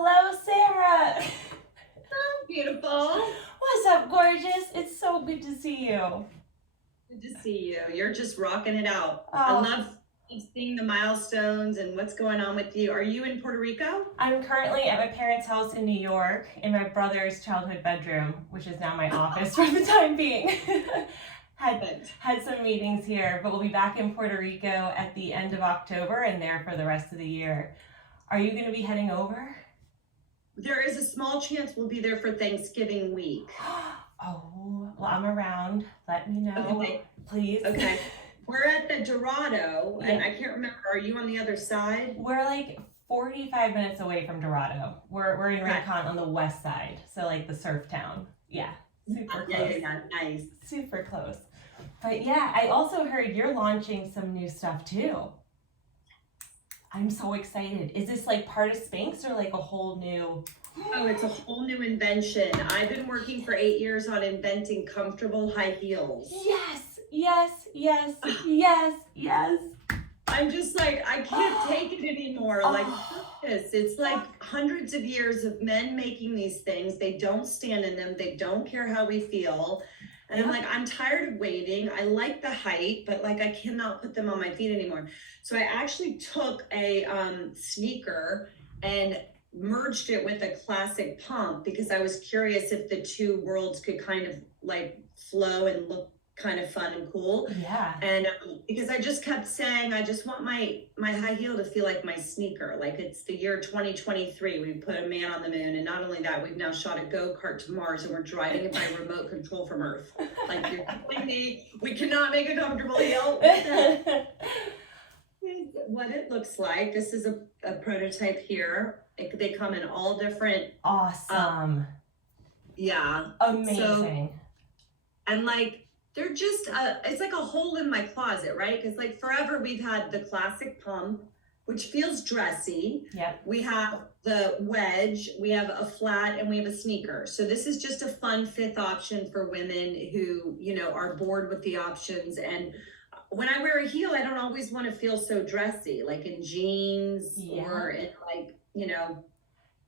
Hello, Sara. Oh, beautiful. What's up, gorgeous? It's so good to see you. Good to see you. You're just rocking it out. Oh. I love seeing the milestones and what's going on with you. Are you in Puerto Rico? I'm currently at my parents' house in New York in my brother's childhood bedroom, which is now my office for the time being. Had some meetings here, but we'll be back in Puerto Rico at the end of October and there for the rest of the year. Are you going to be heading over? There is a small chance we'll be there for Thanksgiving week. Oh, well, I'm around. Let me know, okay. Please. Okay. We're at the Dorado, and I can't remember, are you on the other side? We're like 45 minutes away from Dorado. We're in Rincon on the west side, so like the surf town. Yeah, super close. Yeah, nice. Super close. But yeah, I also heard you're launching some new stuff too. I'm so excited. Is this like part of Spanx or like a whole new? Oh, it's a whole new invention. I've been working for 8 years on inventing comfortable high heels. Yes, yes, yes, yes, yes. I'm just like, I can't take it anymore. Like this, it's like hundreds of years of men making these things. They don't stand in them. They don't care how we feel. And I'm like, I'm tired of waiting. I like the height, but like, I cannot put them on my feet anymore. So I actually took a sneaker and merged it with a classic pump because I was curious if the two worlds could kind of like flow and look kind of fun and cool. Yeah. And because I just kept saying, I just want my high heel to feel like my sneaker. Like it's the year 2023. We put a man on the moon. And not only that, we've now shot a go-kart to Mars and we're driving it by remote control from Earth. Like you're telling me we cannot make a comfortable heel. What it looks like. This is a prototype here. They come in all different. Awesome. Yeah. Amazing. And like, they're just, it's like a hole in my closet, right? Because like forever we've had the classic pump, which feels dressy. Yep. We have the wedge, we have a flat, and we have a sneaker. So this is just a fun fifth option for women who, you know, are bored with the options. And when I wear a heel, I don't always want to feel so dressy, like in jeans or in like, you know,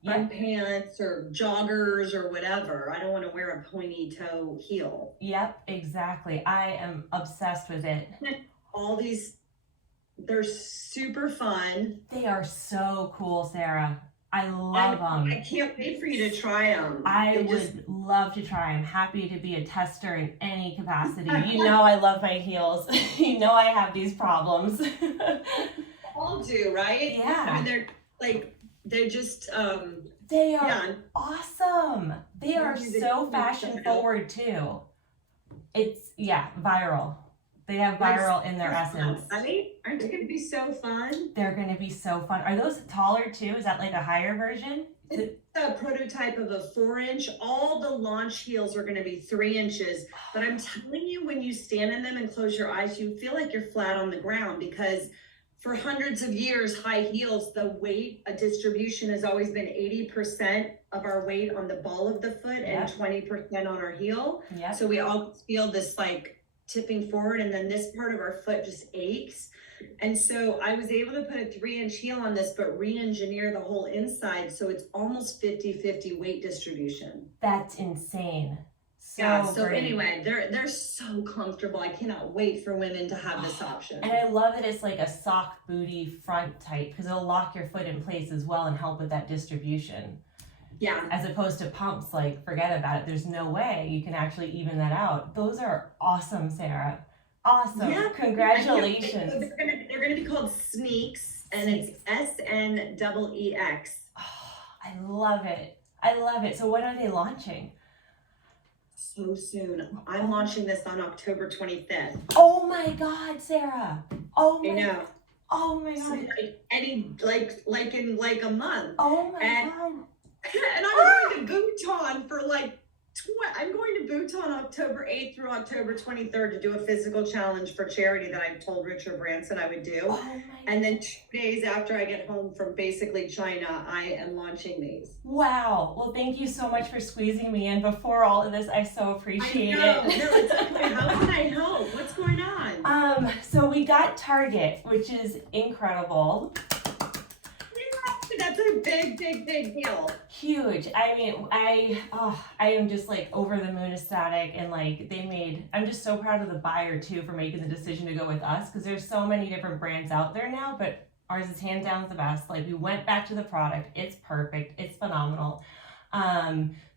pants or joggers or whatever. I don't want to wear a pointy toe heel. Yep, exactly. I am obsessed with it. All these, they're super fun. They are so cool, Sara. I love them. I can't wait for you to try them. I would love to try. I'm happy to be a tester in any capacity. You know I love my heels. You know I have these problems. All do, right? Yeah. I mean, they're just they are awesome. They are so fashion forward too. It's viral. They have viral in their essence. Right? Aren't they going to be so fun? They're going to be so fun. Are those taller too? Is that like a higher version? It's a prototype of a 4-inch. All the launch heels are going to be 3 inches. But I'm telling you, when you stand in them and close your eyes, you feel like you're flat on the ground because for hundreds of years, high heels, the weight distribution has always been 80% of our weight on the ball of the foot and 20% on our heel. Yep. So we all feel this like tipping forward and then this part of our foot just aches. And so I was able to put a 3-inch heel on this, but re-engineer the whole inside. So it's almost 50-50 weight distribution. That's insane. So anyway, they're so comfortable. I cannot wait for women to have this option. And I love that it's like a sock booty front type because it'll lock your foot in place as well and help with that distribution. Yeah. As opposed to pumps, like forget about it. There's no way you can actually even that out. Those are awesome, Sara. Awesome. Yeah. Congratulations. So they're gonna be called Sneaks and it's SNEEX. Oh, I love it. I love it. So when are they launching? So soon. I'm launching this on October 25th. Oh my God, Sara. Oh my I know. Oh my God. So like in like a month. Oh my God. And I'm going to Bhutan for like, I'm going to Bhutan October 8th through October 23rd to do a physical challenge for charity that I told Richard Branson I would do. And then 2 days after I get home from basically China, I am launching these. Wow. Well, thank you so much for squeezing me in before all of this. I so appreciate it. No, it's okay. How can I help? What's going on? So we got Target, which is incredible. That that's a big deal. Huge. I mean, I am just like over the moon ecstatic, and like I'm just so proud of the buyer too for making the decision to go with us, because there's so many different brands out there now, but ours is hands down the best. Like, we went back to the product. It's perfect. It's phenomenal.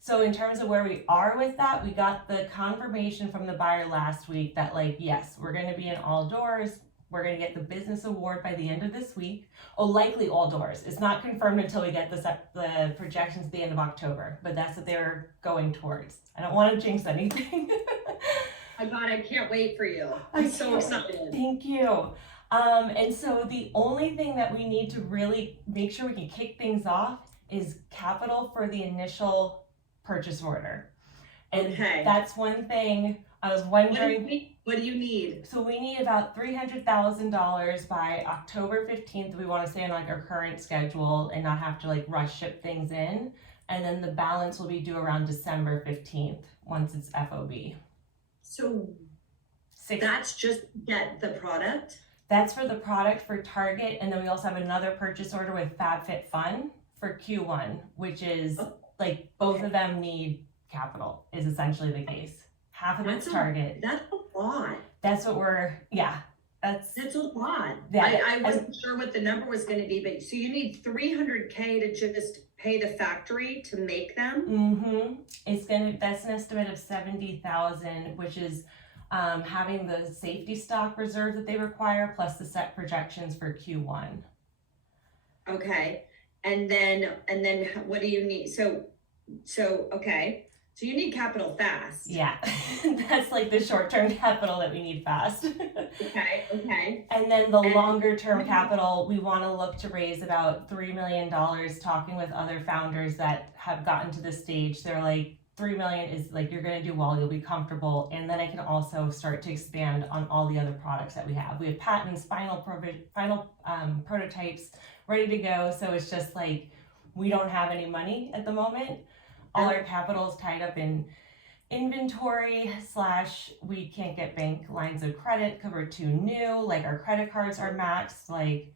So in terms of where we are with that, we got the confirmation from the buyer last week that, like, yes, we're going to be in all doors. We're going to get the business award by the end of this week. Oh, likely all doors. It's not confirmed until we get the projections at the end of October, but that's what they're going towards. I don't want to jinx anything. My God, I can't wait for you. I'm so excited. Thank you. And so the only thing that we need to really make sure we can kick things off is capital for the initial purchase order. And that's one thing I was wondering. What do you need? So we need about $300,000 by October 15th. We want to stay on like our current schedule and not have to like rush ship things in. And then the balance will be due around December 15th once it's FOB. So that's just get the product? That's for the product for Target. And then we also have another purchase order with FabFitFun for Q1, which is like both of them need capital, is essentially the case. Half of it's Target. That's a lot. That's what that's a lot. Yeah, I wasn't sure what the number was going to be, but so you need $300K to just pay the factory to make them? That's an estimate of 70,000, which is having the safety stock reserve that they require, plus the set projections for Q1. Okay. And then what do you need? So okay. So you need capital fast. Yeah, that's like the short-term capital that we need fast. Okay. And then the longer-term capital, we want to look to raise about $3 million, talking with other founders that have gotten to this stage. They're like, $3 million is like, you're going to do well, you'll be comfortable. And then I can also start to expand on all the other products that we have. We have patents, final prototypes ready to go. So it's just like, we don't have any money at the moment. All our capital is tied up in inventory / we can't get bank lines of credit because we're too new. Like, our credit cards are maxed. Like,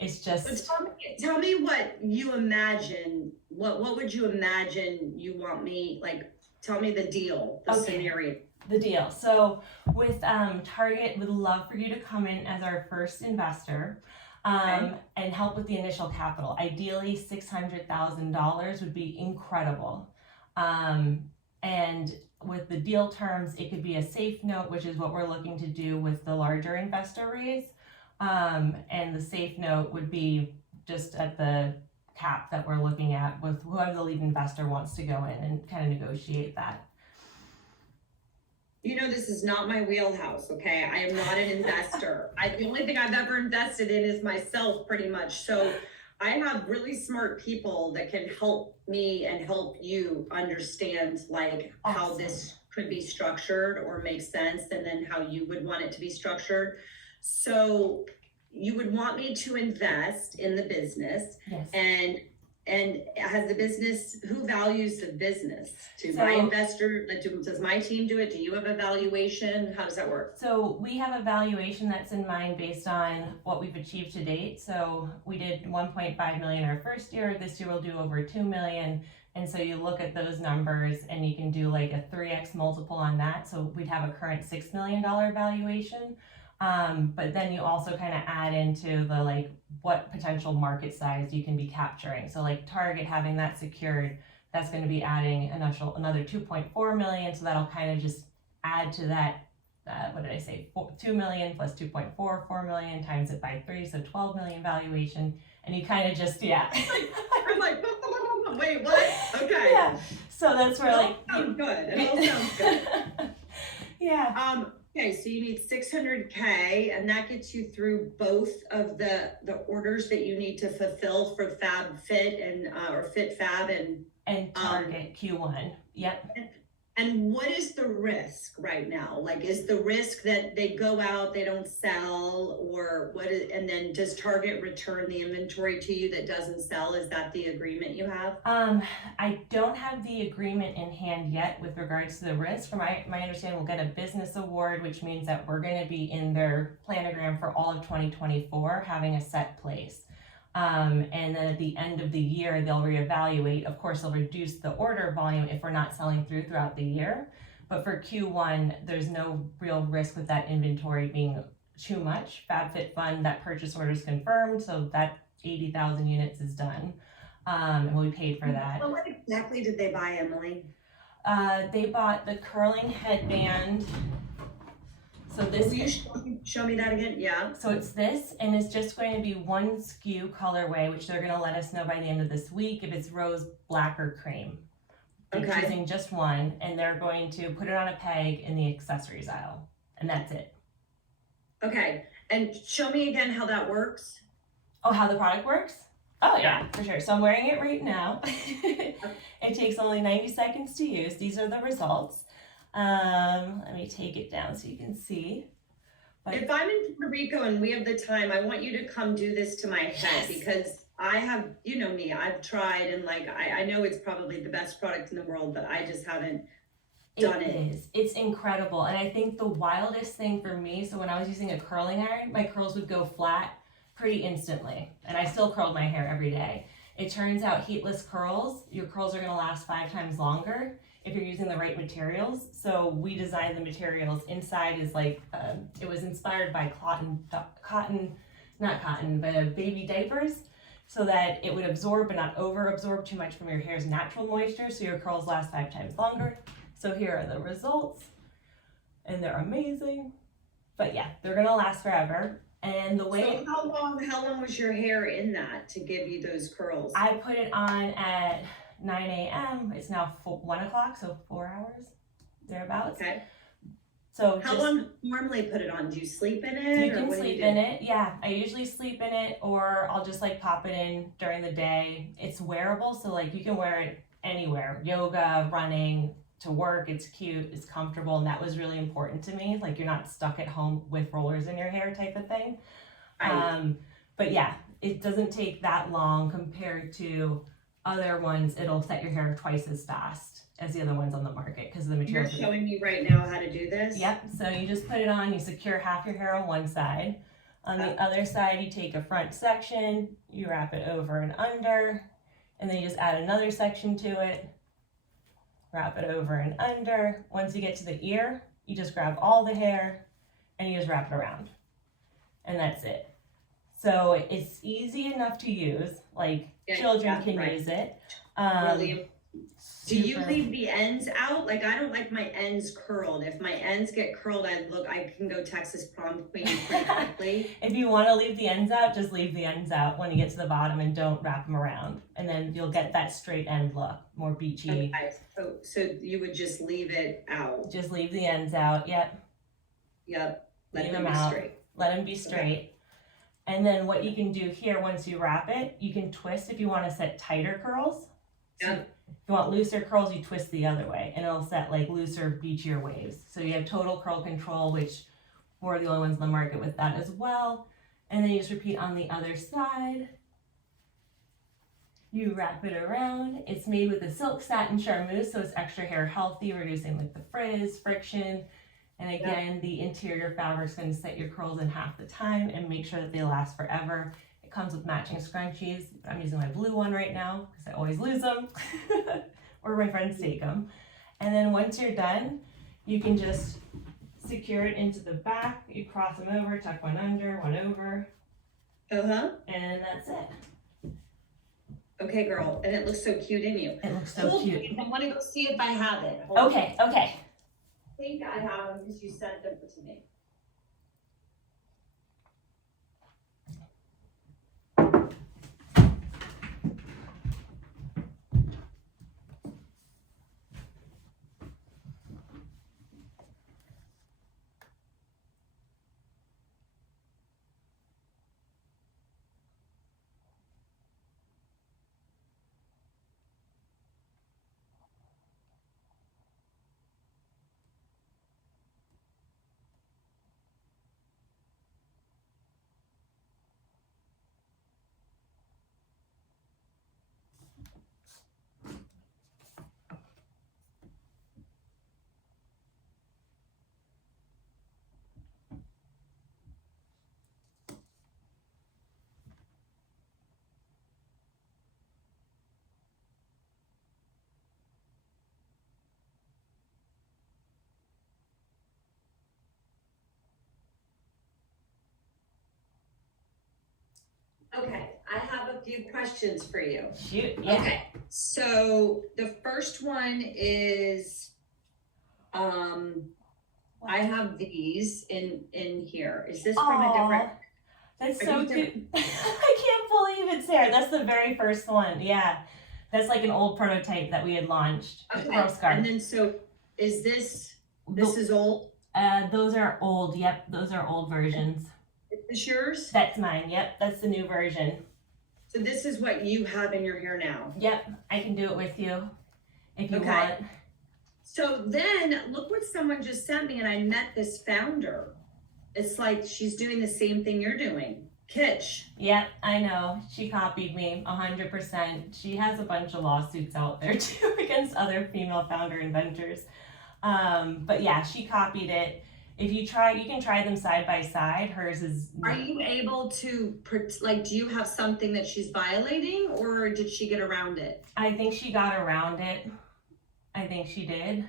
it's just. But tell me what you imagine. What would you imagine you want me, like, tell me the deal, the scenario. The deal. So with Target, would love for you to come in as our first investor. And help with the initial capital. Ideally, $600,000 would be incredible. And with the deal terms, it could be a safe note, which is what we're looking to do with the larger investor raise. And the safe note would be just at the cap that we're looking at with whoever the lead investor wants to go in and kind of negotiate that. You know, this is not my wheelhouse, okay? I am not an investor. The only thing I've ever invested in is myself, pretty much. So I have really smart people that can help me and help you understand, like, how this could be structured or make sense, and then how you would want it to be structured. So you would want me to invest in the business. Yes. And has the business, who values the business? My investor, like, does my team do it? Do you have a valuation? How does that work? So we have a valuation that's in mind based on what we've achieved to date. So we did 1.5 million our first year. This year we'll do over 2 million. And so you look at those numbers and you can do like a 3x multiple on that. So we'd have a current $6 million valuation. But then you also kind of add into the, like, what potential market size you can be capturing. So like Target, having that secured, that's going to be adding another 2.4 million. So that'll kind of just add to that, 2 million plus 2.4, 4 million, times it by 3. So 12 million valuation. And you kind of just, I'm like, wait, what? Okay. Yeah. So that's where, like, sounds good. It all sounds good. Yeah. Okay, so you need 600K, and that gets you through both of the orders that you need to fulfill for Fab Fit and or Fit Fab and Target Q1. Yep. And what is the risk right now? Like, is the risk that they go out, they don't sell, or what is, and then does Target return the inventory to you that doesn't sell? Is that the agreement you have? I don't have the agreement in hand yet with regards to the risk. From my understanding, we'll get a business award, which means that we're going to be in their planogram for all of 2024, having a set place. And then at the end of the year, they'll reevaluate. Of course, they'll reduce the order volume if we're not selling throughout the year. But for Q1, there's no real risk with that inventory being too much. FabFitFun, that purchase order is confirmed, so that 80,000 units is done, and we paid for that. So what exactly did they buy, Emily? They bought the curling headband. So this. Will you show me that again? Yeah. So it's this, and it's just going to be one SKU colorway, which they're going to let us know by the end of this week if it's rose, black, or cream. They're choosing just one, and they're going to put it on a peg in the accessories aisle, and that's it. Okay, and show me again how that works. Oh, how the product works? Oh yeah, for sure. So I'm wearing it right now. It takes only 90 seconds to use. These are the results. Let me take it down so you can see. But if I'm in Puerto Rico and we have the time, I want you to come do this to my head, because I have, you know me, I've tried, and like, I know it's probably the best product in the world, but I just haven't done it. It's incredible. And I think the wildest thing for me, so when I was using a curling iron, my curls would go flat pretty instantly. And I still curled my hair every day. It turns out heatless curls, your curls are gonna last 5 times longer if you're using the right materials. So we designed the materials. Inside is like, it was inspired by baby diapers, so that it would absorb but not over absorb too much from your hair's natural moisture, so your curls last 5 times longer. So here are the results, and they're amazing. But yeah, they're gonna last forever. And the way— So how long was your hair in that to give you those curls? I put it on at 9 a.m. It's now 1 o'clock, so 4 hours, thereabouts. Okay. So how long do you normally put it on? Do you sleep in it? You can sleep in it. Yeah, I usually sleep in it, or I'll just like pop it in during the day. It's wearable, so like you can wear it anywhere. Yoga, running, to work. It's cute, it's comfortable, and that was really important to me. Like, you're not stuck at home with rollers in your hair type of thing. But yeah, it doesn't take that long compared to other ones. It'll set your hair twice as fast as the other ones on the market because of the material. You're showing me right now how to do this? Yep. So you just put it on, you secure half your hair on one side. On the other side, you take a front section, you wrap it over and under, and then you just add another section to it, wrap it over and under. Once you get to the ear, you just grab all the hair and you just wrap it around. And that's it. So it's easy enough to use, like children can use it. Really. Do you leave the ends out? Like, I don't like my ends curled. If my ends get curled, I can go Texas prom queen pretty quickly. If you want to leave the ends out, just leave the ends out when you get to the bottom and don't wrap them around. And then you'll get that straight end look, more beachy. Okay. So you would just leave it out. Just leave the ends out. Yep. Let them out. Straight. Let them be straight. Okay. And then what you can do here, once you wrap it, you can twist if you want to set tighter curls. So if you want looser curls, you twist the other way, and it'll set like looser, beachier waves. So you have total curl control, which we're the only ones in the market with that as well. And then you just repeat on the other side. You wrap it around. It's made with a silk satin charmeuse, so it's extra hair healthy, reducing like the frizz, friction. And again, the interior fabric is going to set your curls in half the time and make sure that they last forever. It comes with matching scrunchies. I'm using my blue one right now because I always lose them or my friends take them. And then once you're done, you can just secure it into the back. You cross them over, tuck one under, one over. And that's it. Okay, girl. And it looks so cute in you. It looks so cute. I want to go see if I have it. Okay. I think I have them because you sent them to me. Okay, I have a few questions for you. Shoot, yeah. Okay, so the first one is, I have these in here. Is this from a different? Aw, that's Are so these cute. I can't believe it, Sarah. That's the very first one. Yeah. That's like an old prototype that we had launched. Okay, Girl Scarf. and then so is this is old? Those are old. Yep, those are old versions. Is this yours? That's mine. Yep, that's the new version. So this is what you have in your hair now. Yep, I can do it with you if you Okay. want. So then look what someone just sent me, and I met this founder. It's like she's doing the same thing you're doing. Kitsch. Yep, I know. She copied me 100%. She has a bunch of lawsuits out there too against other female founder inventors. But yeah, she copied it. If you try, you can try them side by side. Hers is. Are you able to, like, do you have something that she's violating, or did she get around it? I think she got around it. I think she did.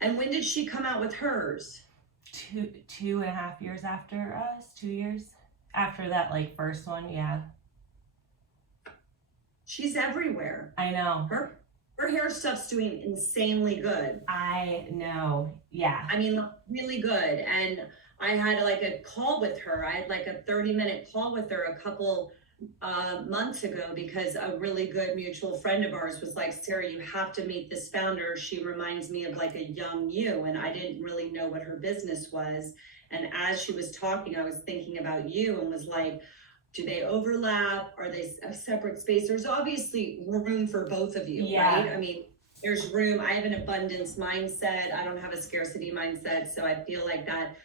And when did she come out with hers? 2.5 years after us. 2 years after that, like first one. Yeah. She's everywhere. I know. Her hair stuff's doing insanely good. I know. Yeah. I mean, really good. And I had like a call with her. I had like a 30-minute call with her a couple months ago, because a really good mutual friend of ours was like, Sarah, you have to meet this founder. She reminds me of like a young you. And I didn't really know what her business was. And as she was talking, I was thinking about you and was like, do they overlap? Are they a separate space? There's obviously room for both of you, Yeah. right? I mean, there's room. I have an abundance mindset. I don't have a scarcity mindset. So I feel like that,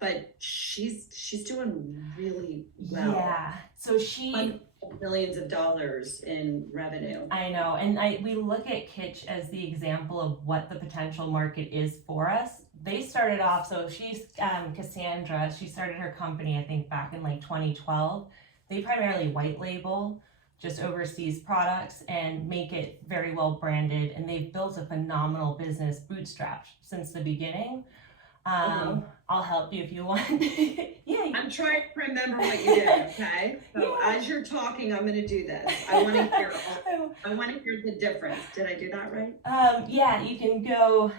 but she's doing really well. Yeah. So she. Millions of dollars in revenue. I know. And we look at Kitsch as the example of what the potential market is for us. They started off, so she's Cassandra. She started her company, I think, back in like 2012. They primarily white label, just overseas products, and make it very well branded. And they've built a phenomenal business bootstrapped since the beginning. I'll help you if you want. Yeah. I'm trying to remember what you did, okay? So Yeah. as you're talking, I'm gonna do this. I want to hear the difference. Did I do that right? Yeah, you can go.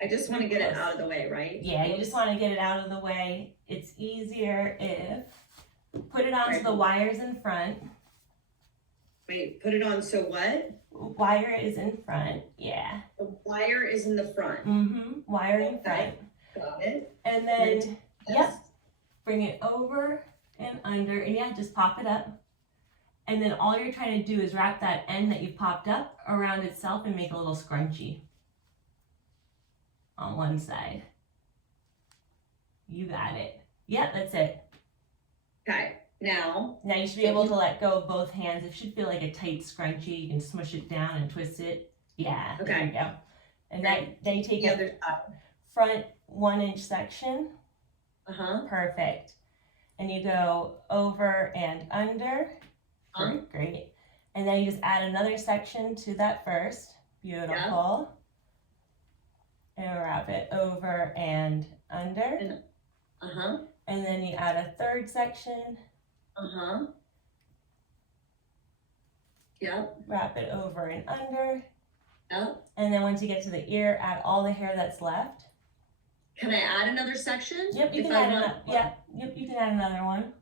I just want to get it out of the way, right? Yeah, you just want to get it out of the way. It's easier if put it onto the wires in front. Wait, put it on, so what? Wire is in front, yeah. The wire is in the front. Mm-hmm, wire in front. Got it. And then, Yes. bring it over and under, and yeah, just pop it up. And then all you're trying to do is wrap that end that you popped up around itself and make a little scrunchie on one side. You got it. Yeah, that's it. Okay, now you should be able to let go of both hands. It should feel like a tight scrunchie. You can smush it down and twist it. Yeah, okay. There you go. And then you take the a other side. front 1-inch section. Uh-huh. Perfect. And you go over and under. Great. And then you just add another section to that first. Beautiful. And wrap it over and under. Uh-huh. And then you add a third section. Uh-huh. Yep. Wrap it over and under. Yep. And then once you get to the ear, add all the hair that's left. Can I add another section? Yep, you can add another. Yeah, yep, you can add another one.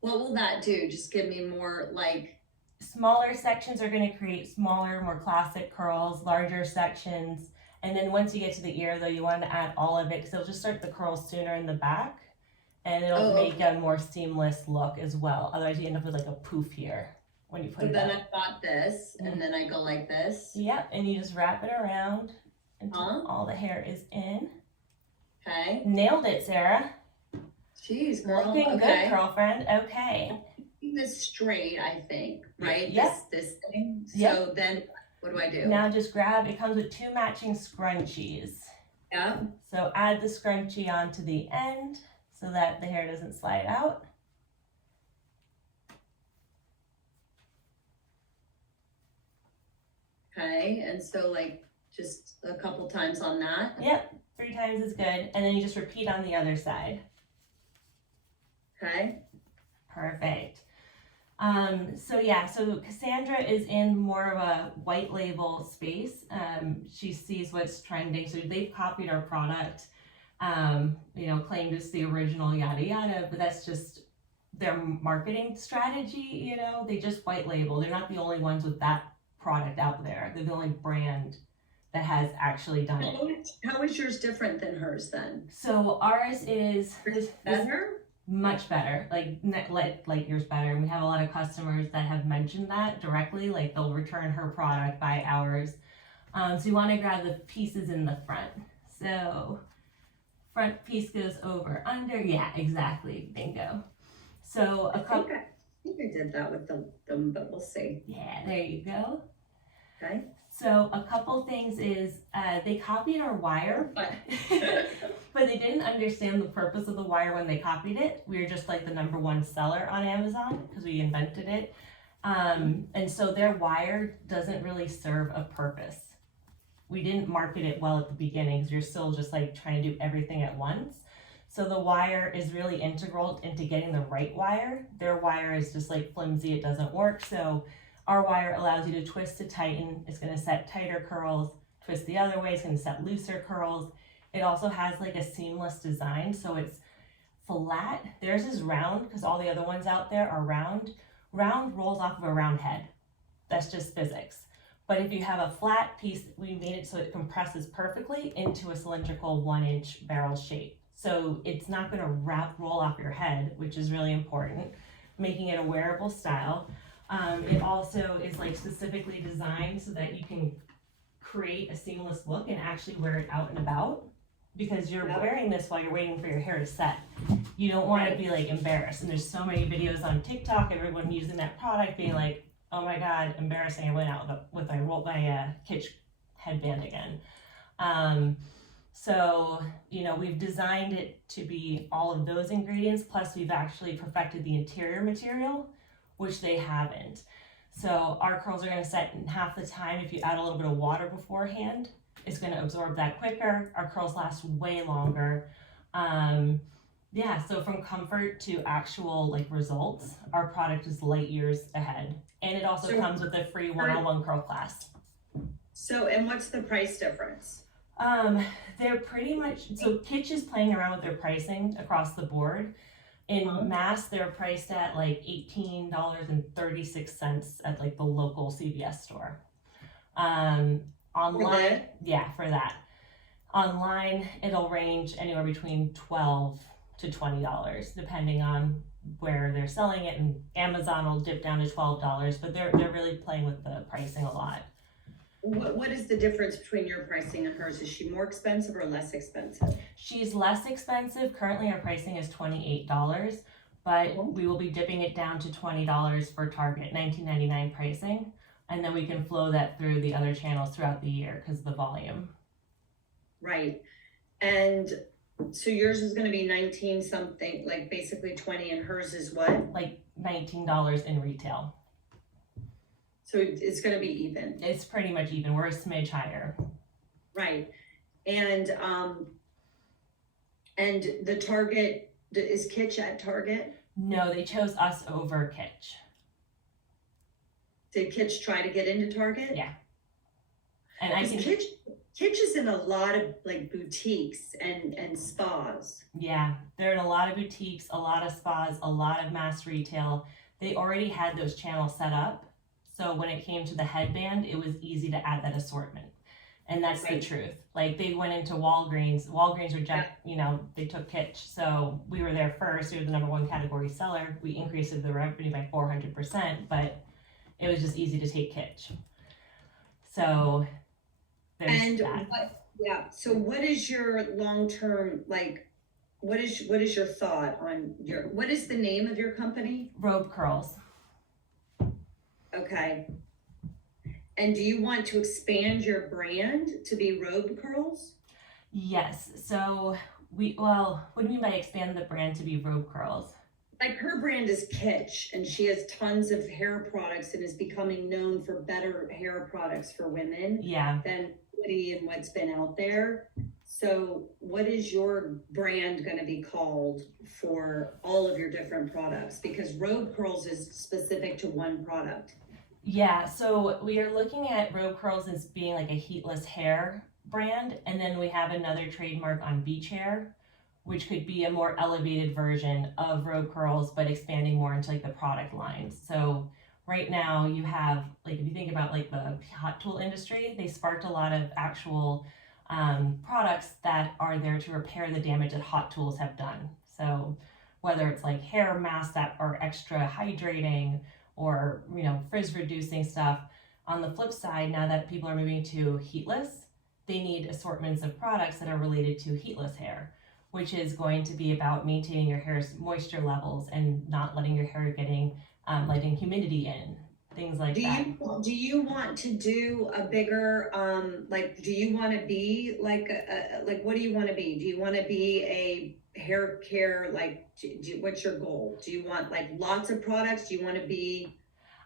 What will that do? Just give me more, like... Smaller sections are going to create smaller, more classic curls. Larger sections. And then once you get to the ear, though, you want to add all of it because it'll just start the curls sooner in the back. And it'll make a more seamless look as well. Otherwise, you end up with like a poof here when you put it then up. I've got this, and then I go like this. Yep, and you just wrap it around until all the hair is in. Okay. Nailed it, Sarah. Jeez, girl. Looking good, girlfriend. Okay. Keeping this straight, I think, right? Yep. This thing. Yep. So then what do I do? Now just grab, it comes with 2 matching scrunchies. Yeah. So add the scrunchie onto the end so that the hair doesn't slide out. Okay, and so like just a couple times on that. Yep, 3 times is good. And then you just repeat on the other side. Okay. Perfect. So Cassandra is in more of a white label space. She sees what's trending. So they've copied our product, claimed it's the original, yada, yada, but that's just their marketing strategy. They just white label. They're not the only ones with that product out there. They're the only brand that has actually done it. How is yours different than hers then? So ours is better? Much better, like yours better. And we have a lot of customers that have mentioned that directly, like they'll return her product, buy ours. So you want to grab the pieces in the front. So front piece goes over, under, yeah, exactly, bingo. So I think I did that with them, but we'll see. Yeah, there you go. Okay. So a couple things is they copied our wire, but they didn't understand the purpose of the wire when they copied it. We were just like the #1 seller on Amazon because we invented it. And so their wire doesn't really serve a purpose. We didn't market it well at the beginning because you're still just like trying to do everything at once. So the wire is really integral into getting the right wire. Their wire is just like flimsy, it doesn't work. So our wire allows you to twist to tighten. It's going to set tighter curls. Twist the other way, it's going to set looser curls. It also has like a seamless design, so it's flat. Theirs is round because all the other ones out there are round. Round rolls off of a round head. That's just physics. But if you have a flat piece, we made it so it compresses perfectly into a cylindrical 1-inch barrel shape. So it's not going to roll off your head, which is really important, making it a wearable style. It also is like specifically designed so that you can create a seamless look and actually wear it out and about, because you're wearing this while you're waiting for your hair to set. You don't want to be like embarrassed. And there's so many videos on TikTok, everyone using that product being like, oh my God, embarrassing. I went out with my kitsch headband again. So, we've designed it to be all of those ingredients, plus we've actually perfected the interior material, which they haven't. So our curls are going to set in half the time. If you add a little bit of water beforehand, it's going to absorb that quicker. Our curls last way longer. So from comfort to actual like results, our product is light years ahead. And it also comes with a free one-on-one curl class. So, and what's the price difference? They're pretty much, so Kitsch is playing around with their pricing across the board. In mass, they're priced at like $18.36 at like the local CVS store. Online, for that. Online, it'll range anywhere between $12 to $20, depending on where they're selling it. And Amazon will dip down to $12, but they're really playing with the pricing a lot. What is the difference between your pricing and hers? Is she more expensive or less expensive? She's less expensive. Currently our pricing is $28, but we will be dipping it down to $20 for Target, $19.99 pricing. And then we can flow that through the other channels throughout the year because of the volume. Right. And so yours is going to be 19 something, like basically 20, and hers is what? Like $19 in retail. So it's going to be even. It's pretty much even. We're a smidge higher. Right. And the Target, is Kitsch at Target? No, they chose us over Kitsch. Did Kitsch try to get into Target? Yeah. And I think Kitsch is in a lot of like boutiques and spas. Yeah, they're in a lot of boutiques, a lot of spas, a lot of mass retail. They already had those channels set up. So when it came to the headband, it was easy to add that assortment. And that's the truth. Like they went into Walgreens. Walgreens they took Kitsch. So we were there first. We were the #1 category seller. We increased the revenue by 400%, but it was just easy to take Kitsch. So there's that. So what is your long-term, like, what is your thought on what is the name of your company? RobeCurls. Okay. And do you want to expand your brand to be RobeCurls? Yes. So what do you mean by expand the brand to be RobeCurls? Like her brand is Kitsch, and she has tons of hair products and is becoming known for better hair products for women than Woody and what's been out there. So what is your brand going to be called for all of your different products? Because RobeCurls is specific to one product. Yeah, so we are looking at RobeCurls as being like a heatless hair brand, and then we have another trademark on beach hair, which could be a more elevated version of RobeCurls, but expanding more into like the product lines. So right now you have, like, if you think about like the hot tool industry, they sparked a lot of actual products that are there to repair the damage that hot tools have done. So whether it's like hair masks that are extra hydrating, or frizz reducing stuff. On the flip side, now that people are moving to heatless, they need assortments of products that are related to heatless hair, which is going to be about maintaining your hair's moisture levels and not letting your hair letting humidity in, things like that. Do you want to do a bigger, like, do you want to be like like, what do you want to be? Do you want to be a hair care, like, what's your goal? Do you want like lots of products? Do you want to be?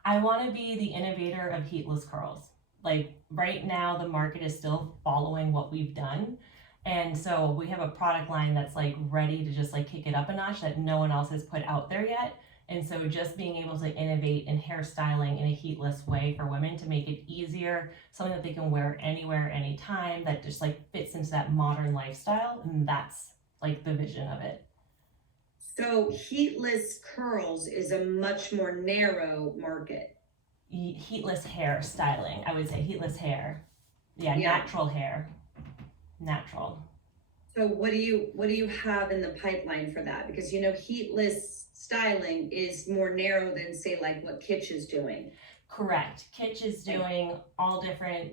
I want to be the innovator of heatless curls. Like right now, the market is still following what we've done. And so we have a product line that's like ready to just like kick it up a notch that no one else has put out there yet. And so just being able to innovate in hairstyling in a heatless way for women to make it easier, something that they can wear anywhere, anytime, that just like fits into that modern lifestyle. And that's like the vision of it. So heatless curls is a much more narrow market. Heatless hair styling, I would say heatless hair. Yeah, Yeah. natural hair. Natural. So what do you have in the pipeline for that? Because heatless styling is more narrow than, say, like what Kitsch is doing. Correct. Kitsch is doing all different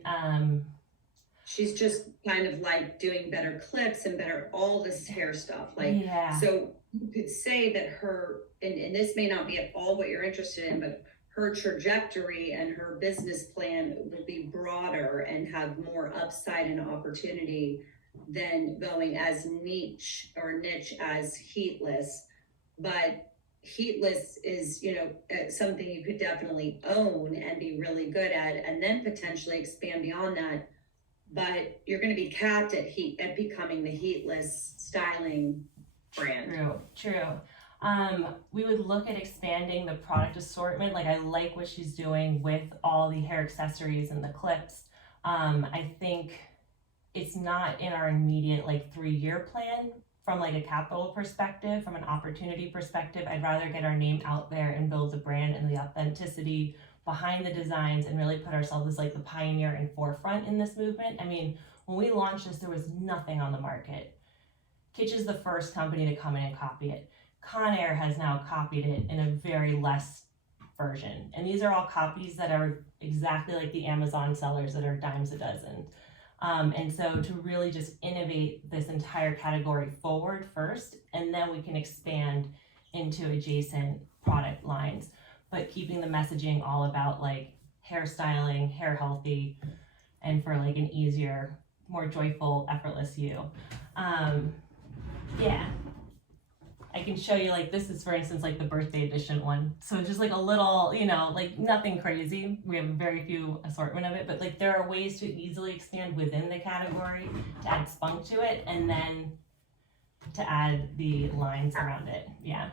She's just kind of like doing better clips and better all this hair stuff. Like, yeah. so you could say that her, and this may not be at all what you're interested in, but her trajectory and her business plan will be broader and have more upside and opportunity than going as niche as heatless. But heatless is, something you could definitely own and be really good at, and then potentially expand beyond that. But you're going to be capped at becoming the heatless styling brand. True. We would look at expanding the product assortment. Like, I like what she's doing with all the hair accessories and the clips. I think it's not in our immediate like 3-year plan from like a capital perspective, from an opportunity perspective. I'd rather get our name out there and build the brand and the authenticity behind the designs and really put ourselves as like the pioneer and forefront in this movement. I mean, when we launched this, there was nothing on the market. Kitsch is the first company to come in and copy it. Conair has now copied it in a very less version. And these are all copies that are exactly like the Amazon sellers that are dimes a dozen. And so to really just innovate this entire category forward first, and then we can expand into adjacent product lines, but keeping the messaging all about like hairstyling, hair healthy, and for like an easier, more joyful, effortless you. Yeah. I can show you, like, this is, for instance, like the birthday edition one. So it's just like a little, like nothing crazy. We have very few assortment of it, but like there are ways to easily expand within the category to add spunk to it and then to add the lines around it. Yeah.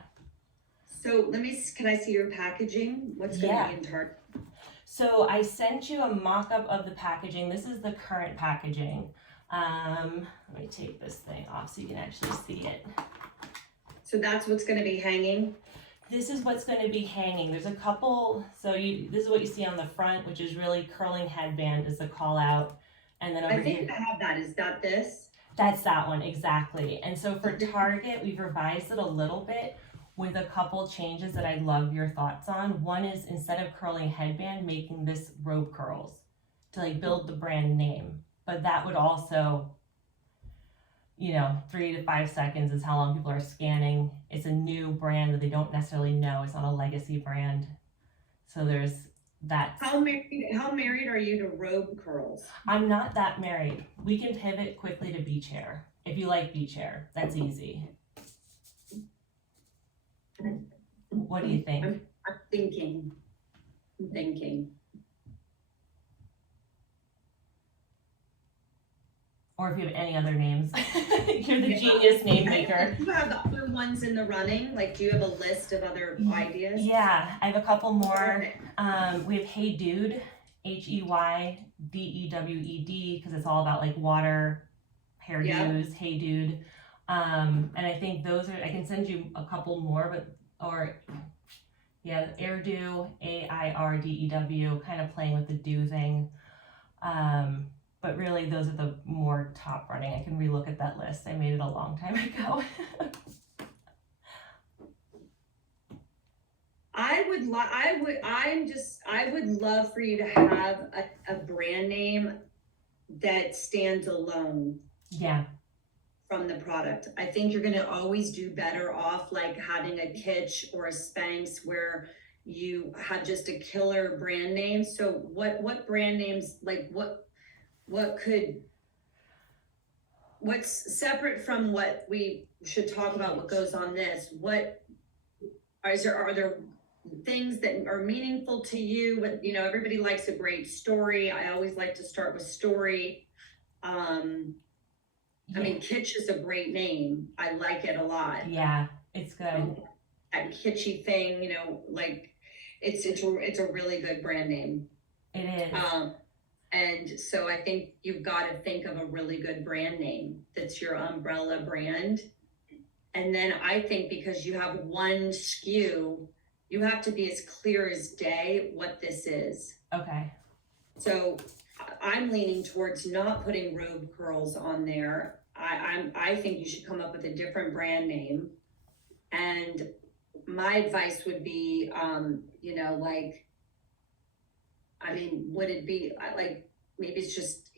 So can I see your packaging? What's going to be in Target? So I sent you a mock-up of the packaging. This is the current packaging. Let me take this thing off so you can actually see it. So that's what's going to be hanging? This is what's going to be hanging. There's a couple, this is what you see on the front, which is really curling headband is the call out. And then over I think here, I have that. Is that this? That's that one, exactly. And so for Target, we've revised it a little bit with a couple changes that I'd love your thoughts on. One is, instead of curling headband, making this RobeCurls to like build the brand name. But that would also, 3 to 5 seconds is how long people are scanning. It's a new brand that they don't necessarily know. It's not a legacy brand. So there's that. How married are you to RobeCurls? I'm not that married. We can pivot quickly to beach hair. If you like beach hair, that's easy. What do you think? I'm thinking. or if you have any other names. You're the genius name maker. Do you have other ones in the running? Like, do you have a list of other ideas? Yeah, I have a couple more. We have Hey Dude, HeyDewed, because it's all about like water, hairdos, Hey Dude. And I think those are, I can send you a couple more, Airdo, AIRDEW, kind of playing with the do thing. But really, those are the more top running. I can relook at that list. I made it a long time ago. I would love for you to have a brand name that stands alone. Yeah. From the product. I think you're going to always do better off like having a Kitsch or a Spanx where you have just a killer brand name. So what brand names, like what's separate from what we should talk about, what goes on this, are there things that are meaningful to you? What, everybody likes a great story. I always like to start with story. I mean, Kitsch is a great name. I like it a lot. Yeah, it's good. That kitschy thing, like it's a really good brand name. It is. And so I think you've got to think of a really good brand name that's your umbrella brand. And then I think because you have one SKU, you have to be as clear as day what this is. Okay. So I'm leaning towards not putting RobeCurls on there. I think you should come up with a different brand name. And my advice would be, would it be like, maybe it's just,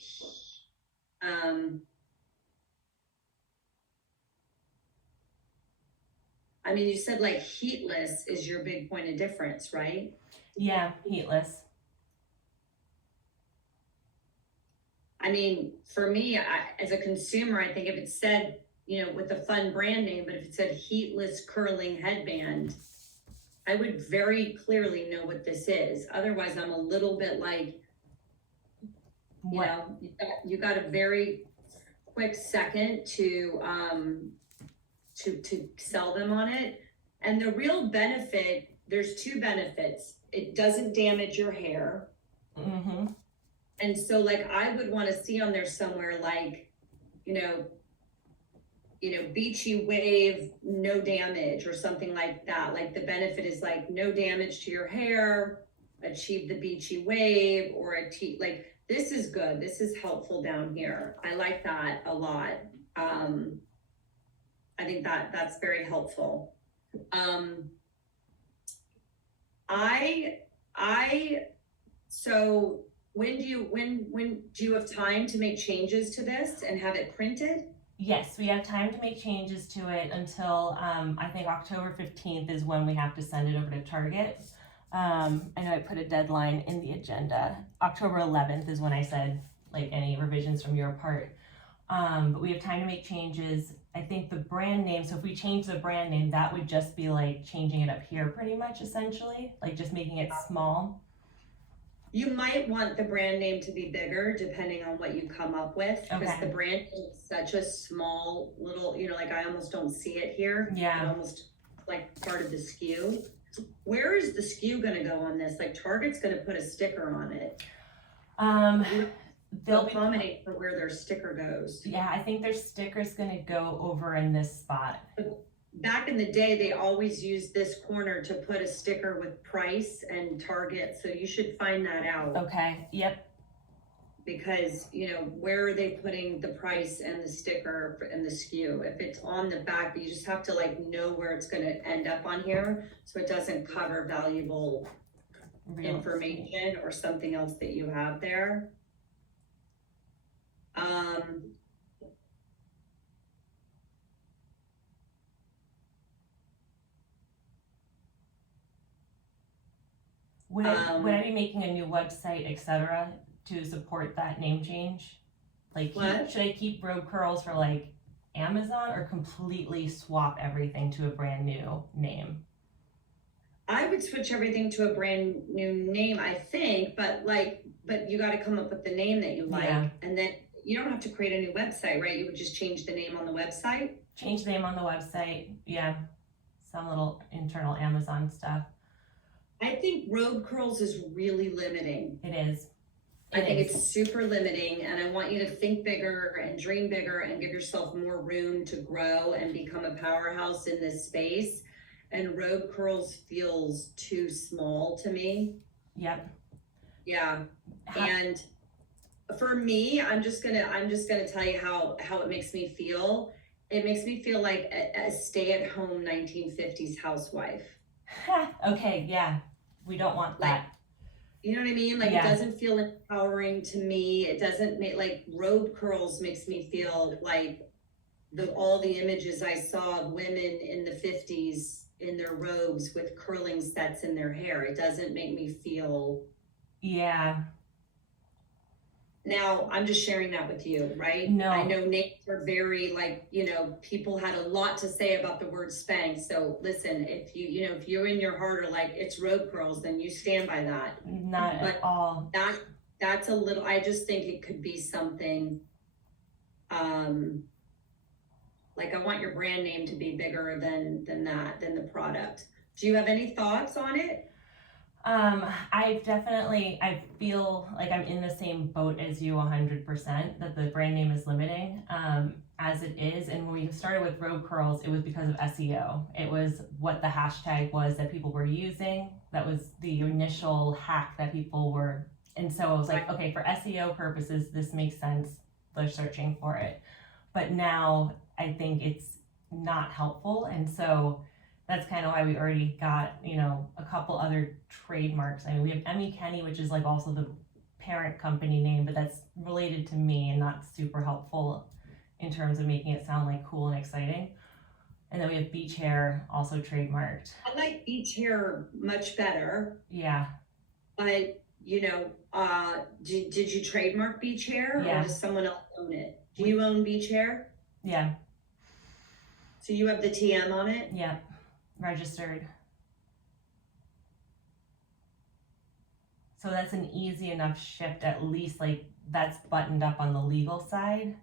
you said like heatless is your big point of difference, right? Yeah, heatless. For me, as a consumer, I think if it said, with a fun brand name, but if it said heatless curling headband, I would very clearly know what this is. Otherwise, I'm a little bit like, you got a very quick second to sell them on it. And the real benefit, there's two benefits. It doesn't damage your hair. Mm-hmm. And so like, I would want to see on there somewhere like, beachy wave, no damage or something like that. Like the benefit is like no damage to your hair, achieve the beachy wave or like this is good. This is helpful down here. I like that a lot. I think that's very helpful. So when do you have time to make changes to this and have it printed? Yes, we have time to make changes to it until I think October 15th is when we have to send it over to Target. I know I put a deadline in the agenda. October 11th is when I said like any revisions from your part. But we have time to make changes. I think the brand name, so if we change the brand name, that would just be like changing it up here pretty much essentially, like just making it small. You might want the brand name to be bigger depending on what you come up with, because the brand is such a small little, like I almost don't see it here. Yeah. It's almost like part of the SKU. Where is the SKU going to go on this? Like Target's going to put a sticker on it. They'll accommodate for where their sticker goes. Yeah, I think their sticker's going to go over in this spot. Back in the day, they always used this corner to put a sticker with price and Target. So you should find that out. Okay. Yep. Because, where are they putting the price and the sticker and the SKU? If it's on the back, you just have to like know where it's going to end up on here. So it doesn't cover valuable information or something else that you have there. Would I be making a new website, etc., to support that name change? Like, should I keep RobeCurls for like Amazon or completely swap everything to a brand new name? I would switch everything to a brand new name, I think, but you got to come up with the name that you like, and then you don't have to create a new website, right? You would just change the name on the website. Change the name on the website. Yeah. Some little internal Amazon stuff. I think RobeCurls is really limiting. It is. I think it's super limiting, and I want you to think bigger and dream bigger and give yourself more room to grow and become a powerhouse in this space. And RobeCurls feels too small to me. Yep. Yeah. And for me, I'm just gonna tell you how it makes me feel. It makes me feel like a stay-at-home 1950s housewife. Okay, yeah. We don't want that. Like, you know what I mean? Like, yeah. It doesn't feel empowering to me. It doesn't make, like, RobeCurls makes me feel like all the images I saw of women in the 50s in their robes with curling sets in their hair. It doesn't make me feel. Yeah. Now, I'm just sharing that with you, right? No. I know names are very, like, people had a lot to say about the word Spanx. So listen, if you in your heart are like, it's RobeCurls, then you stand by that. Not at all. That's a little, I just think it could be something, like, I want your brand name to be bigger than the product. Do you have any thoughts on it? I feel like I'm in the same boat as you 100%, that the brand name is limiting, as it is. And when we started with RobeCurls, it was because of SEO. It was what the hashtag was that people were using. That was the initial hack that people were, and so I was like, okay, for SEO purposes, this makes sense. They're searching for it. But now I think it's not helpful. And so that's kind of why we already got, a couple other trademarks. I mean, we have Emikeni, which is like also the parent company name, but that's related to me and not super helpful in terms of making it sound like cool and exciting. And then we have beach hair, also trademarked. I like beach hair much better. Yeah. But, did you trademark beach hair? Yeah. Or does someone else own it? Do you own beach hair? Yeah. So you have the TM on it? Yeah. Registered. So that's an easy enough shift, at least, like, that's buttoned up on the legal side.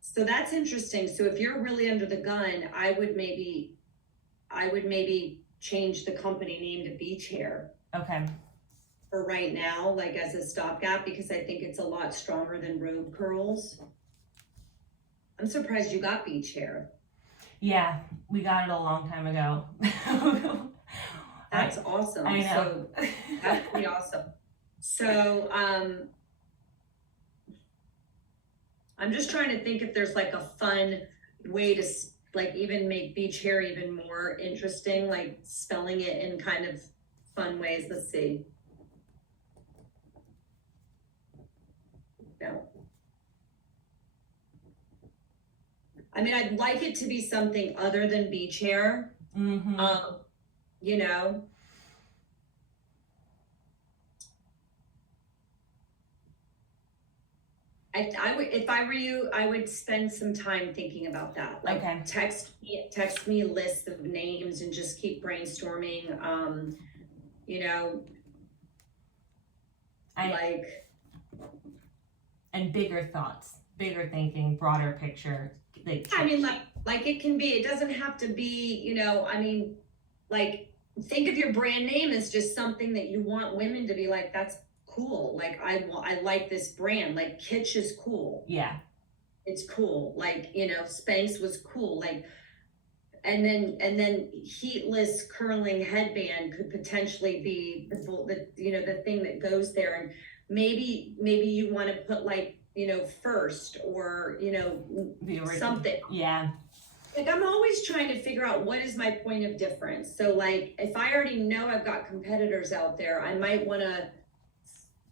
So that's interesting. So if you're really under the gun, I would maybe change the company name to Beach Hair. Okay. For right now, like as a stopgap, because I think it's a lot stronger than RobeCurls. I'm surprised you got Beach Hair. Yeah, we got it a long time ago. That's awesome. I know. So that's pretty awesome. So I'm just trying to think if there's like a fun way to like even make beach hair even more interesting, like spelling it in kind of fun ways. Let's see. No. I mean, I'd like it to be something other than beach hair. Mm-hmm. I would, if I were you, I would spend some time thinking about that. Like, okay. text me a list of names and just keep brainstorming. And bigger thoughts, bigger thinking, broader picture. I mean, like it can be. It doesn't have to be. Think of your brand name as just something that you want women to be like. That's cool. Like I like this brand. Like kitsch is cool. Yeah, it's cool. Like Spanx was cool. Like, and then heatless curling headband could potentially be the thing that goes there. And maybe you want to put like first or something. Yeah. Like I'm always trying to figure out what is my point of difference. So like if I already know I've got competitors out there, I might want to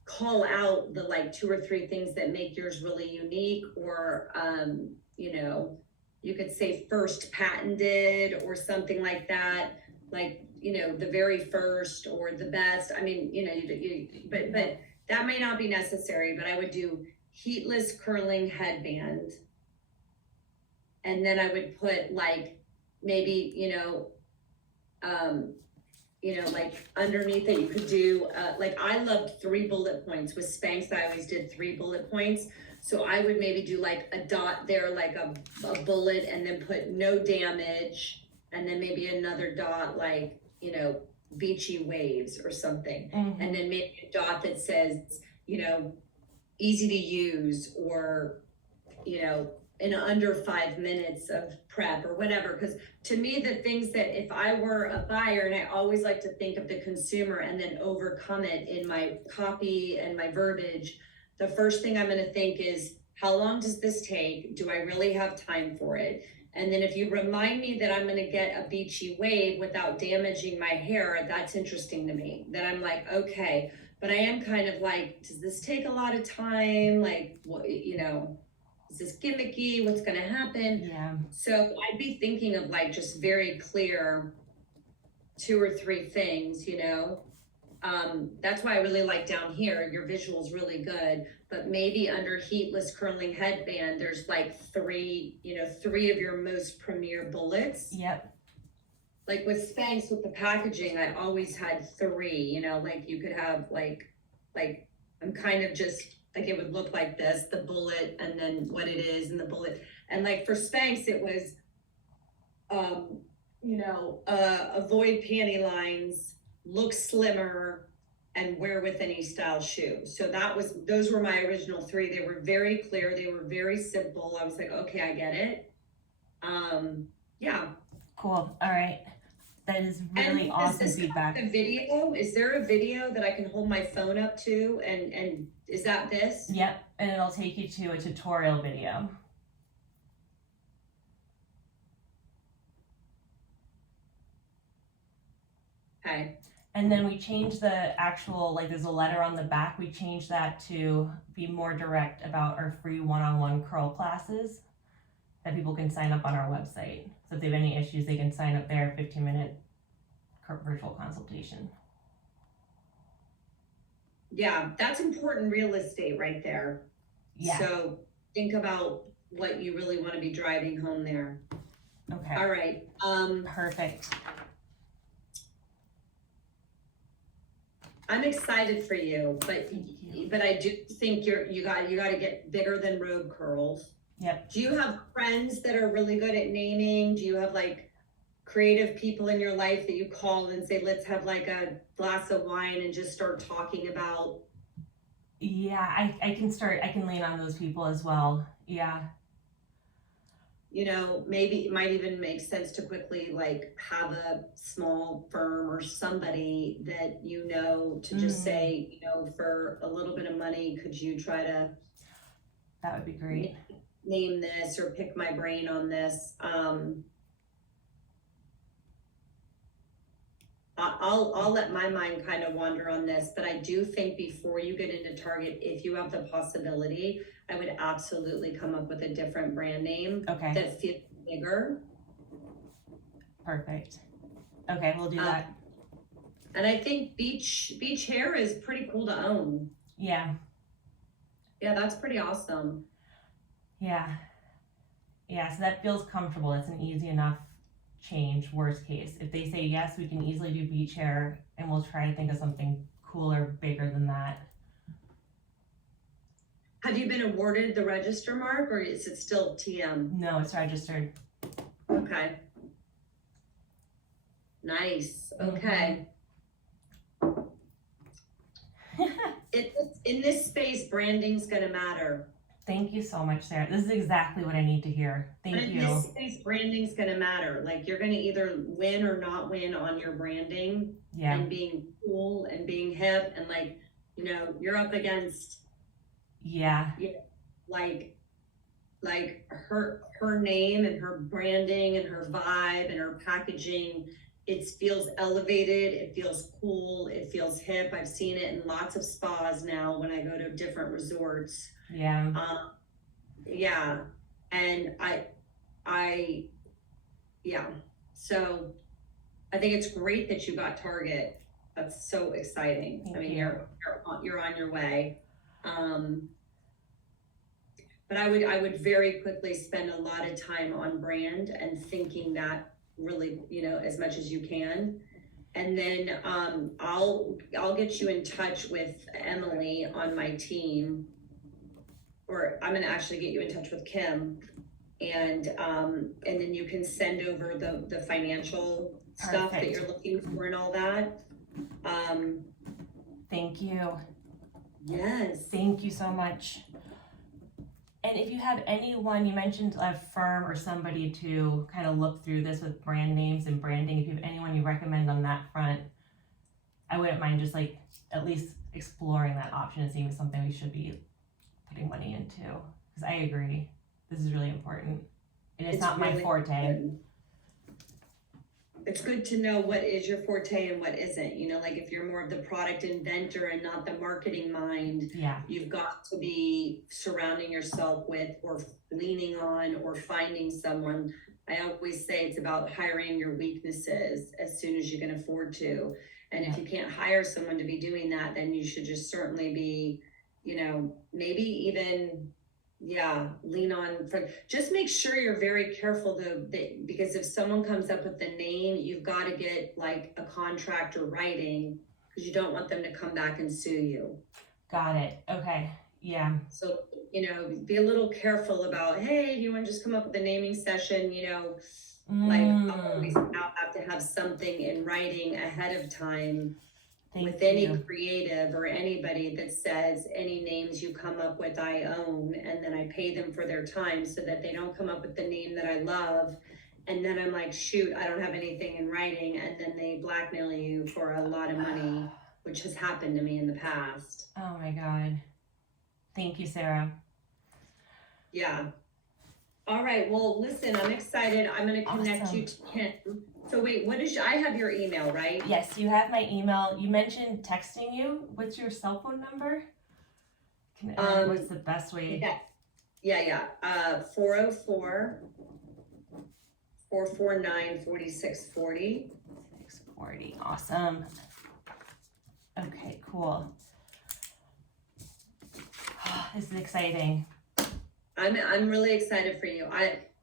call out the like 2 or 3 things that make yours really unique, or you could say first patented or something like that, like the very first or the best. I mean, but that may not be necessary. But I would do heatless curling headband, and then I would put like maybe like underneath it, you could do, like I loved 3 bullet points. With Spanx, I always did 3 bullet points. So I would maybe do like a dot there, like a bullet, and then put no damage, and then maybe another dot, like, beachy waves or something. Mm-hmm. And then maybe a dot that says, easy to use, or, in under 5 minutes of prep or whatever. Because to me, the things that if I were a buyer, and I always like to think of the consumer and then overcome it in my copy and my verbiage, the first thing I'm going to think is, how long does this take? Do I really have time for it? And then if you remind me that I'm going to get a beachy wave without damaging my hair, that's interesting to me. Then I'm like, okay, but I am kind of like, does this take a lot of time? Like, what, is this gimmicky? What's going to happen? Yeah. So I'd be thinking of like just very clear 2 or 3 things, That's why I really like down here, your visual's really good, but maybe under heatless curling headband, there's like 3 of your most premier bullets. Yep. Like with Spanx, with the packaging, I always had 3, like you could have like I'm kind of just like, it would look like this, the bullet, and then what it is, and the bullet. And like for Spanx, it was, avoid panty lines, look slimmer, and wear with any style shoe. So those were my original 3. They were very clear. They were very simple. I was like, okay, I get it. Yeah. Cool. All right. That is really awesome feedback. Is there a video that I can hold my phone up to? And is that this? Yep. And it'll take you to a tutorial video. Okay. And then we changed the actual, like there's a letter on the back. We changed that to be more direct about our free one-on-one curl classes that people can sign up on our website. So if they have any issues, they can sign up there, 15-minute virtual consultation. Yeah, that's important real estate right there. Yeah. So think about what you really want to be driving home there. Okay. All right. Perfect. I'm excited for you, but I do think you got to get bigger than RobeCurls. Yep. Do you have friends that are really good at naming? Do you have like creative people in your life that you call and say, let's have like a glass of wine and just start talking about? Yeah, I can lean on those people as well. Yeah. Maybe it might even make sense to quickly like have a small firm or somebody that to just say, for a little bit of money, could you try to that would be great. Name this or pick my brain on this. I'll let my mind kind of wander on this, but I do think before you get into Target, if you have the possibility, I would absolutely come up with a different brand name that feels bigger. Perfect. Okay, we'll do that. And I think beach hair is pretty cool to own. Yeah. Yeah, that's pretty awesome. Yeah. Yeah, so that feels comfortable. It's an easy enough change, worst case. If they say yes, we can easily do beach hair, and we'll try to think of something cooler, bigger than that. Have you been awarded the register mark, or is it still TM? No, it's registered. Okay. Nice. Okay. In this space, branding's gonna matter. Thank you so much, Sarah. This is exactly what I need to hear. Thank you. In this space, branding's gonna matter. Like, you're gonna either win or not win on your branding. Yeah. And being cool and being hip, and like, you're up against. Yeah. Like her name and her branding and her vibe and her packaging. It feels elevated, it feels cool, it feels hip. I've seen it in lots of spas now when I go to different resorts. Yeah. Yeah. And so I think it's great that you got Target. That's so exciting. Thank I mean, you. you're on your way. But I would very quickly spend a lot of time on brand and thinking that really, as much as you can. And then I'll get you in touch with Emily on my team, or I'm gonna actually get you in touch with Kim, and then you can send over the financial stuff that you're looking for and all that. Thank you. Yes. Thank you so much. And if you have anyone, you mentioned a firm or somebody to kind of look through this with brand names and branding. If you have anyone you recommend on that front, I wouldn't mind just like at least exploring that option and seeing if it's something we should be putting money into. Because I agree, this is really important. And it's not really my forte. Important. It's good to know what is your forte and what isn't. You know, like if you're more of the product inventor and not the marketing mind, yeah, you've got to be surrounding yourself with or leaning on or finding someone. I always say it's about hiring your weaknesses as soon as you can afford to. And if you can't hire someone to be doing that, then you should just certainly be, you know, maybe even lean on for, just make sure you're very careful because if someone comes up with the name, you've got to get like a contractor writing, because you don't want them to come back and sue you. Got it. Okay. Yeah. So, you know, be a little careful about, hey, do you want to just come up with a naming session? You know, like I'll always now have to have something in writing ahead of time. With any creative or anybody that says any names you come up with I own, and then I pay them for their time so that they don't come up with the name that I love, and then I'm like, shoot, I don't have anything in writing, and then they blackmail you for a lot of money, which has happened to me in the past. Oh my God. Thank you, Sara. Yeah. All right, well, listen, I'm excited. I'm going to connect you to Kim. So wait, I have your email, right? Yes, you have my email. You mentioned texting you. What's your cell phone number? What's the best way? Yeah. 404-449-4640. 640. Awesome. Okay, cool. This is exciting. I'm really excited for you.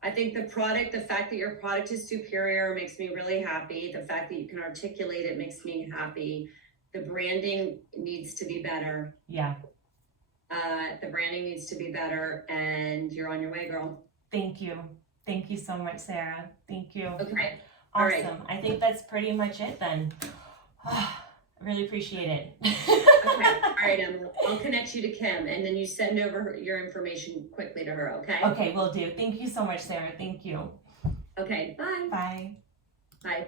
I think the fact that your product is superior makes me really happy. The fact that you can articulate it makes me happy. The branding needs to be better. Yeah. The branding needs to be better, and you're on your way, girl. Thank you. Thank you so much, Sara. Thank you. Okay. Awesome. All right. I think that's pretty much it then. I really appreciate it. Okay. All right, Emily. I'll connect you to Kim, and then you send over your information quickly to her, okay? Okay, will do. Thank you so much, Sara. Thank you. Okay, bye. Bye. Bye.